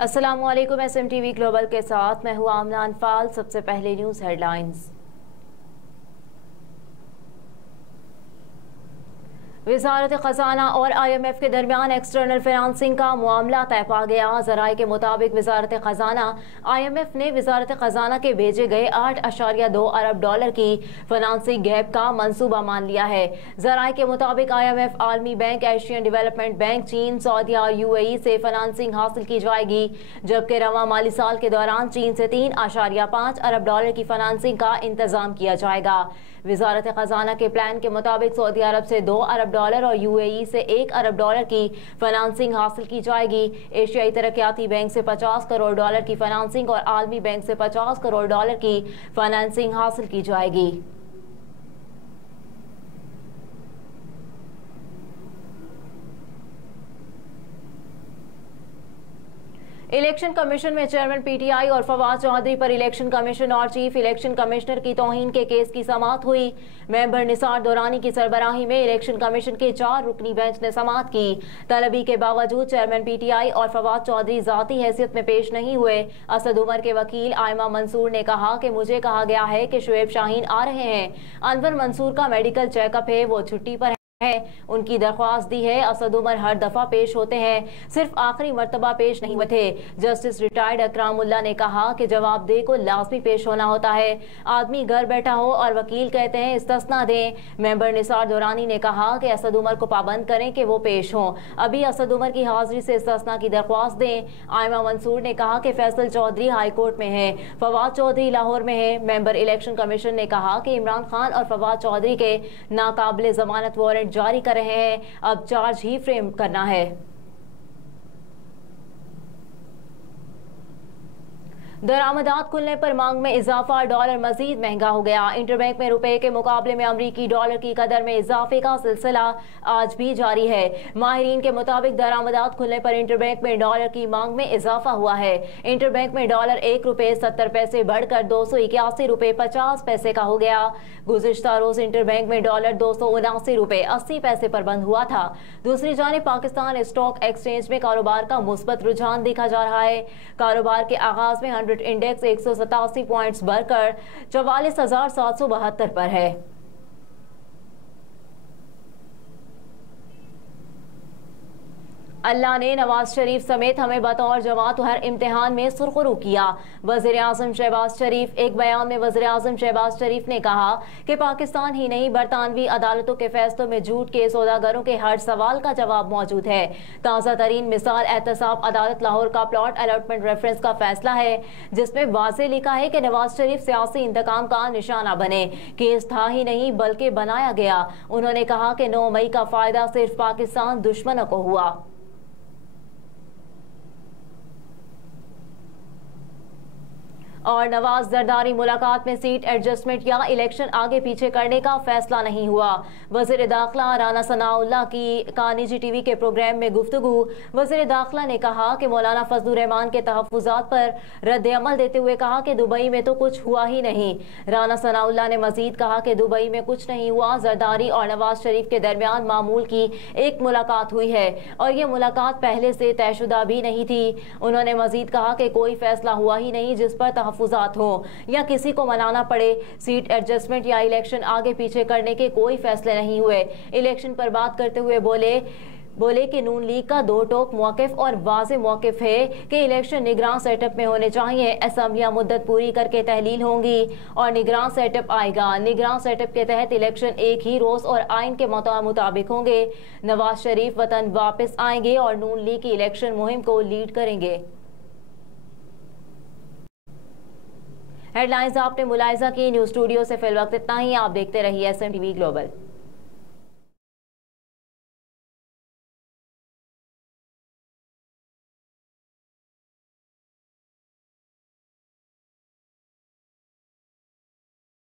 अस्सलामुअलैकुम। SMTV global के साथ मैं हूँ आमना अनफाल। सबसे पहले न्यूज़ हेडलाइंस। वजारत खजाना और IMF के दरमियान एक्सटर्नल फाइनेंसिंग का मामला तय पा गया। जराये के मुताबिक वजारत खजाना IMF ने वजारत खजाना के भेजे गए 8.2 अरब डॉलर की फाइनेंसिंग गैप का मंसूबा मान लिया है। जराये के मुताबिक IMF, आलमी बैंक, एशियन डेवलपमेंट बैंक, चीन, सऊदी और UAE से फाइनेंसिंग हासिल की जाएगी, जबकि रवा माली साल के दौरान चीन से 3.5 अरब डॉलर की फाइनेंसिंग का इंतजाम किया जाएगा। वजारत खजाना के प्लान के मुताबिक सऊदी अरब से 2 अरब डॉलर और UAE से 1 अरब डॉलर की फाइनेंसिंग हासिल की जाएगी। एशियाई तरक्याती बैंक से 50 करोड़ डॉलर की फाइनेंसिंग और आलमी बैंक से 50 करोड़ डॉलर की फाइनेंसिंग हासिल की जाएगी। इलेक्शन कमीशन में चेयरमैन PTI और फवाद चौधरी पर इलेक्शन कमीशन और चीफ इलेक्शन कमिश्नर की तौहीन के केस की समाअत हुई। मेंबर निसार दुरानी की सरबराही में इलेक्शन कमीशन के 4 रुकनी बेंच ने समाअत की। तलबी के बावजूद चेयरमैन PTI और फवाद चौधरी जाती हैसियत में पेश नहीं हुए। असद उमर के वकील आयमा मंसूर ने कहा कि मुझे कहा गया है कि शुएब शाहीन आ रहे हैं। अनवर मंसूर का मेडिकल चेकअप है, वो छुट्टी पर है। उनकी दरख्वास्त दी है। असद उमर हर दफा पेश होते हैं, सिर्फ आखिरी मर्तबा पेश नहीं हुए थे। जस्टिस रिटायर्ड अकरामुल्लाह ने कहा कि जवाबदेह को लाजमी पेश होना होता है। आदमी घर बैठा हो और वकील कहते हैं इस्तिस्ना दें। मेंबर निसार दुरानी ने कहा कि असद उमर को पाबंद करें कि वो पेश हों। अभी असद उमर की हाजिरी से इस्तिस्ना की दरख्वास्त दें। आयमा मंसूर ने कहा कि फैसल चौधरी हाई कोर्ट में है, फवाद चौधरी लाहौर में है। मेंबर इलेक्शन कमीशन ने कहा कि इमरान खान और फवाद चौधरी के नाकाबिले जमानत वारंट जारी कर रहे हैं, अब चार्ज ही फ्रेम करना है। दरामदात खुलने पर मांग में इजाफा, डॉलर मजीद महंगा हो गया। इंटरबैंक में रुपए के मुकाबले में अमरीकी डॉलर की कदर में इजाफे का सिलसिला आज भी जारी है। माहिरीन के मुताबिक दरामदात खुलने पर इंटरबैंक में डॉलर की मांग में इजाफा हुआ है। इंटरबैंक में डॉलर 1 रुपए 70 पैसे बढ़कर 281 रुपए 50 पैसे का हो गया। गुज़िश्ता रोज इंटरबैंक में डॉलर 279 रुपए 80 पैसे पर बंद हुआ था। दूसरी जानिब पाकिस्तान स्टॉक एक्सचेंज में कारोबार का मुस्बत रुझान देखा जा रहा है। कारोबार के आगाज में इंडेक्स 187 पॉइंट्स बढ़कर 44,772 पर है। अल्लाह ने नवाज शरीफ समेत हमें बतौर जमात हर इम्तिहान में सुरखरू किया। वज़ीर आज़म शहबाज शरीफ। एक बयान में वज़ीर आज़म शहबाज शरीफ ने कहा कि पाकिस्तान ही नहीं बरतानवी अदालतों के फैसलों में झूठ के सौदागरों के हर सवाल का जवाब मौजूद है। ताज़ा तरीन मिसाल एहतसाब अदालत लाहौर का प्लॉट अलॉटमेंट रेफरेंस का फैसला है, जिसमें वाज़ेह लिखा है कि नवाज शरीफ सियासी इंतकाम का निशाना बने। केस था ही नहीं बल्कि बनाया गया। उन्होंने कहा कि 9 मई का फायदा सिर्फ पाकिस्तान दुश्मनों को हुआ। और नवाज जरदारी मुलाकात में सीट एडजस्टमेंट या इलेक्शन आगे पीछे करने का फैसला नहीं हुआ। वज़ीर दाखिला राना सनाउल्लाह का निजी टीवी के प्रोग्राम में गुफ्तगू। वज़ीर दाखिला ने कहा कि मौलाना फजलुर रहमान के तहफ़्फ़ुज़ात पर रद्द अमल देते हुए कहा कि दुबई में तो कुछ हुआ ही नहीं। राना सनाउल्लाह ने मजीद कहा कि दुबई में कुछ नहीं हुआ। जरदारी और नवाज शरीफ के दरमियान मामूल की एक मुलाकात हुई है और ये मुलाकात पहले से तयशुदा भी नहीं थी। उन्होंने मजीद कहा कि कोई फैसला हुआ ही नहीं जिस पर तहफ़्फ़ुज़ात हो या किसी को मनाना पड़े। सीट एडजस्टमेंट या इलेक्शन आगे पीछे करने के कोई फैसले नहीं हुए। इलेक्शन पर बात करते हुए बोले कि नून लीग का 2 टोक मौक़िफ़ और वाज़े मौक़िफ़ है कि इलेक्शन निगरान सेटअप में होने चाहिए। असम्बलियाँ मुद्दत पूरी करके तहलील होंगी और निगरान सेटअप आएगा। निगरान सेटअप के तहत इलेक्शन एक ही रोज़ और आइन के मुताबिक होंगे। नवाज शरीफ वतन वापस आएंगे और नून लीग की इलेक्शन मुहिम को लीड करेंगे। हेडलाइंस आपने मुलाहिजा की। न्यूज़ स्टूडियो से फिल वक्त इतना ही। आप देखते रहिए SMTV ग्लोबल।